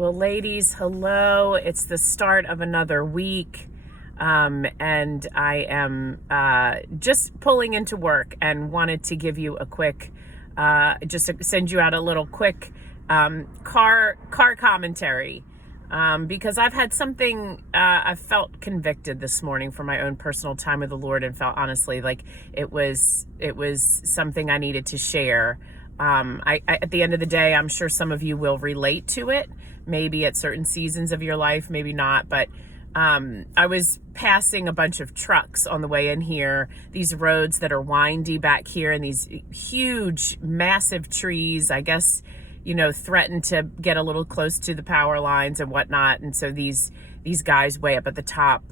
Well, ladies, hello. It's the start of another week. And I am just pulling into work and wanted to give you a quick, just to send you out a little quick car commentary. Because I've had something, I felt convicted this morning for my own personal time with the Lord, and felt honestly like it was something I needed to share. I at the end of the day, I'm sure some of you will relate to it, maybe at certain seasons of your life, maybe not, but I was passing a bunch of trucks on the way in here, these roads that are windy back here, and these huge, massive trees, I guess, threaten to get a little close to the power lines and whatnot. And so these guys way up at the top,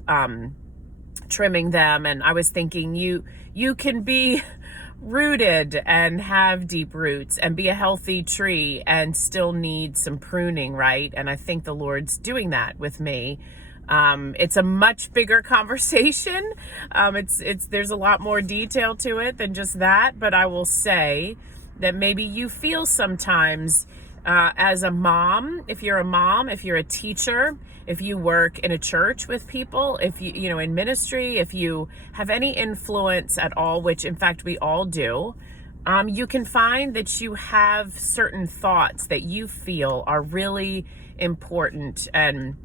trimming them. And I was thinking, you can be rooted and have deep roots and be a healthy tree and still need some pruning, right? And I think the Lord's doing that with me. It's a much bigger conversation. There's a lot more detail to it than just that, but I will say that maybe you feel sometimes, as a mom, if you're a teacher, if you work in a church with people, if you in ministry, if you have any influence at all, which in fact we all do, you can find that you have certain thoughts that you feel are really important and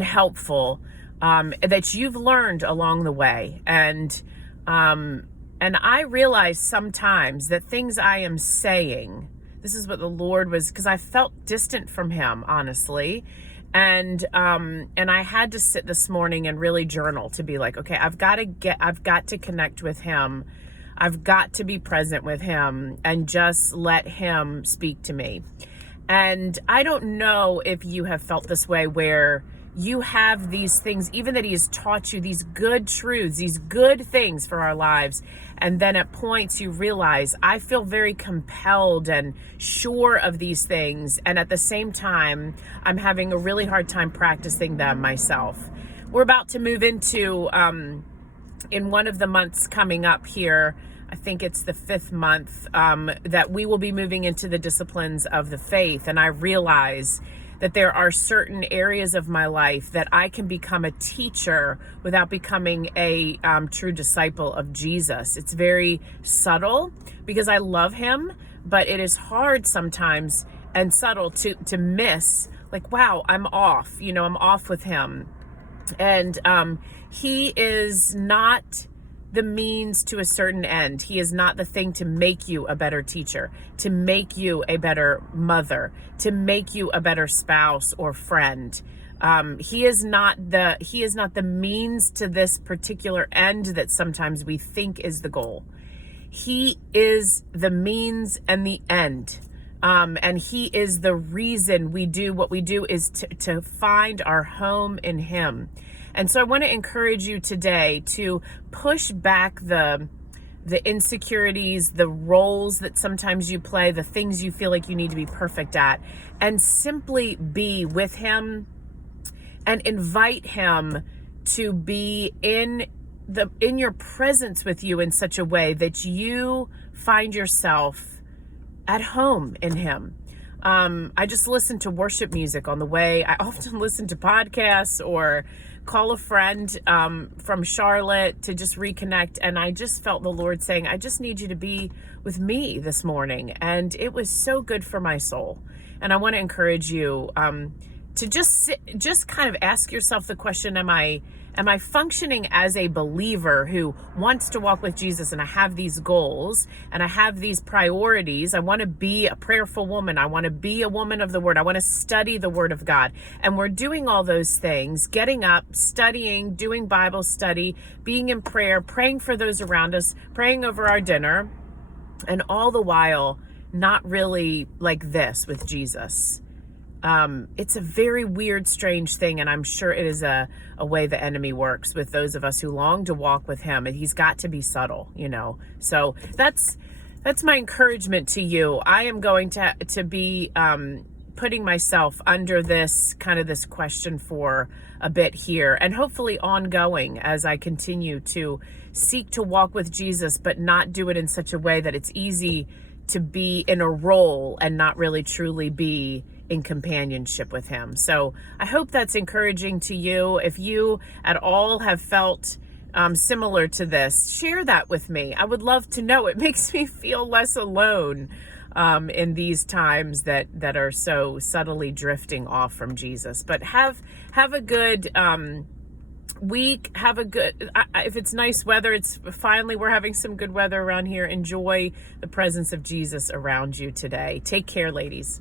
helpful, that you've learned along the way. And I realize sometimes that things I am saying, this is what the Lord was, because I felt distant from him, honestly. And I had to sit this morning and really journal to be like, okay, I've got to connect with him. I've got to be present with him and just let him speak to me. And I don't know if you have felt this way, where you have these things, even that he has taught you, these good truths, these good things for our lives. And then at points you realize, I feel very compelled and sure of these things. And at the same time, I'm having a really hard time practicing them myself. We're about to move into, in one of the months coming up here, I think it's the 5th month, that we will be moving into the disciplines of the faith. And I realize that there are certain areas of my life that I can become a teacher without becoming a true disciple of Jesus. It's very subtle because I love him, but it is hard sometimes and subtle to miss, like, wow, I'm off, I'm off with him. And he is not the means to a certain end. He is not the thing to make you a better teacher, to make you a better mother, to make you a better spouse or friend. He is not the means to this particular end that sometimes we think is the goal. He is the means and the end. And he is the reason we do what we do, is to find our home in him. And so I want to encourage you today to push back the insecurities, the roles that sometimes you play, the things you feel like you need to be perfect at, and simply be with him and invite him to be in your presence with you in such a way that you find yourself at home in him. I just listen to worship music on the way. I often listen to podcasts or call a friend from Charlotte to just reconnect. And I just felt the Lord saying, I just need you to be with me this morning. And it was so good for my soul. And I want to encourage you to just kind of ask yourself the question, am I functioning as a believer who wants to walk with Jesus, and I have these goals and I have these priorities? I want to be a prayerful woman. I want to be a woman of the word. I want to study the word of God. And we're doing all those things, getting up, studying, doing Bible study, being in prayer, praying for those around us, praying over our dinner, and all the while not really like this with Jesus. It's a very weird, strange thing, and I'm sure it is a way the enemy works with those of us who long to walk with him, and he's got to be subtle, So that's my encouragement to you. I am going to be putting myself under this question for a bit here, and hopefully ongoing as I continue to seek to walk with Jesus, but not do it in such a way that it's easy to be in a role and not really truly be in companionship with him. So I hope that's encouraging to you. If you at all have felt similar to this, share that with me. I would love to know. It makes me feel less alone in these times that are so subtly drifting off from Jesus. But have a good week. Have a good, if it's nice weather, it's finally, we're having some good weather around here. Enjoy the presence of Jesus around you today. Take care, ladies.